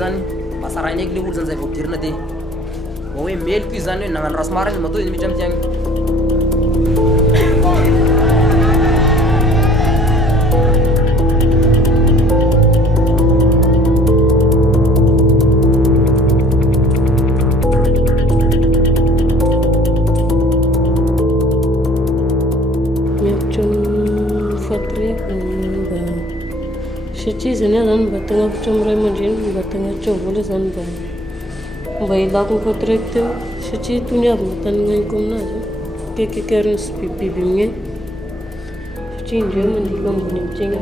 zany masarainy eky le olo zany zay voadirina de hoe meliko izy zany hoe nagnano raha marina matoa izy miditra amty agny satria zany zany mba tagnavitra amiray aman-dreny mba tagnavitra vola zany mba ilako ny fatoraiky teo satria tony avy mataninaiko aminazy kekekariny sy bibibiby amin'ay satria indreo mandika ambony amitsegna